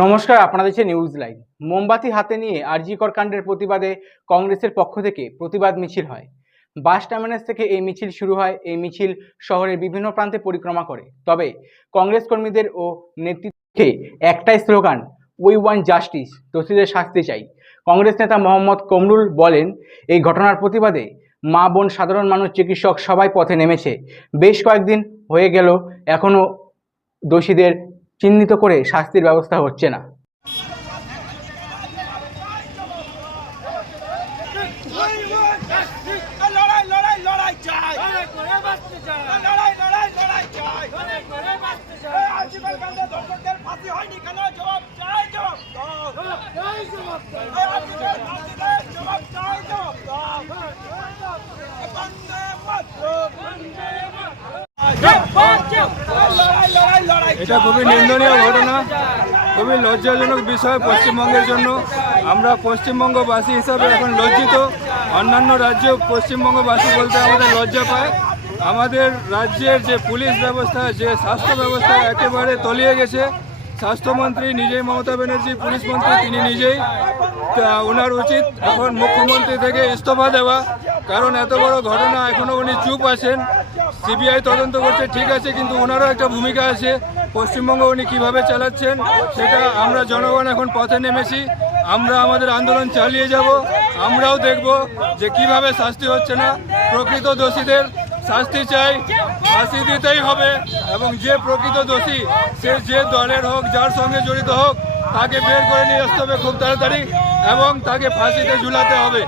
নমস্কার আপনাদের news live মোমবাতি হাতে নিয়ে আরজিকর কাণ্ডের প্রতিবাদে কংগ্রেসের পক্ষ থেকে প্রতিবাদ মিছিল হয়। বাস টার্মিনাস থেকে এই মিছিল শুরু হয়। এই মিছিল শহরের বিভিন্ন প্রান্তে পরিক্রমা করে। তবে কংগ্রেস কর্মীদের ও নেতৃত্বে একটাই স্লোগান উই ওয়ান জাস্টিস দোষীদের শাস্তি চাই। কংগ্রেস নেতা মোহাম্মদ কমরুল বলেন, এই ঘটনার প্রতিবাদে মা, বোন, সাধারণ মানুষ, চিকিৎসক সবাই পথে নেমেছে। বেশ কয়েকদিন হয়ে গেল এখনও দোষীদের চিহ্নিত করে শাস্তির ব্যবস্থা হচ্ছে না এটা খুবই নিন্দনীয় ঘটনা, খুবই লজ্জাজনক বিষয় পশ্চিমবঙ্গের জন্য। আমরা পশ্চিমবঙ্গবাসী হিসাবে এখন লজ্জিত। অন্যান্য রাজ্য পশ্চিমবঙ্গবাসী বলতে আমাদের লজ্জা পায়। আমাদের রাজ্যের যে পুলিশ ব্যবস্থা, যে স্বাস্থ্য ব্যবস্থা একেবারে তলিয়ে গেছে। স্বাস্থ্যমন্ত্রী নিজেই মমতা ব্যানার্জি, পুলিশ মন্ত্রী তিনি নিজেই। ওনার উচিত এখন মুখ্যমন্ত্রী থেকে ইস্তফা দেওয়া। কারণ এত বড় ঘটনা, এখনও উনি চুপ আছেন। সিবিআই তদন্ত করছে, ঠিক আছে, কিন্তু ওনারও একটা ভূমিকা আছে। পশ্চিমবঙ্গ উনি কীভাবে চালাচ্ছেন, সেটা আমরা জনগণ এখন পথে নেমেছি। আমরা আমাদের আন্দোলন চালিয়ে যাব, আমরাও দেখব যে কীভাবে শাস্তি হচ্ছে না। প্রকৃত দোষীদের শাস্তি চাই, ফাঁসি দিতেই হবে, এবং যে প্রকৃত দোষী, সে যে দলের হোক, যার সঙ্গে জড়িত হোক, তাকে বের করে নিয়ে আসতে হবে খুব তাড়াতাড়ি, এবং তাকে ফাঁসিতে ঝুলাতে হবে।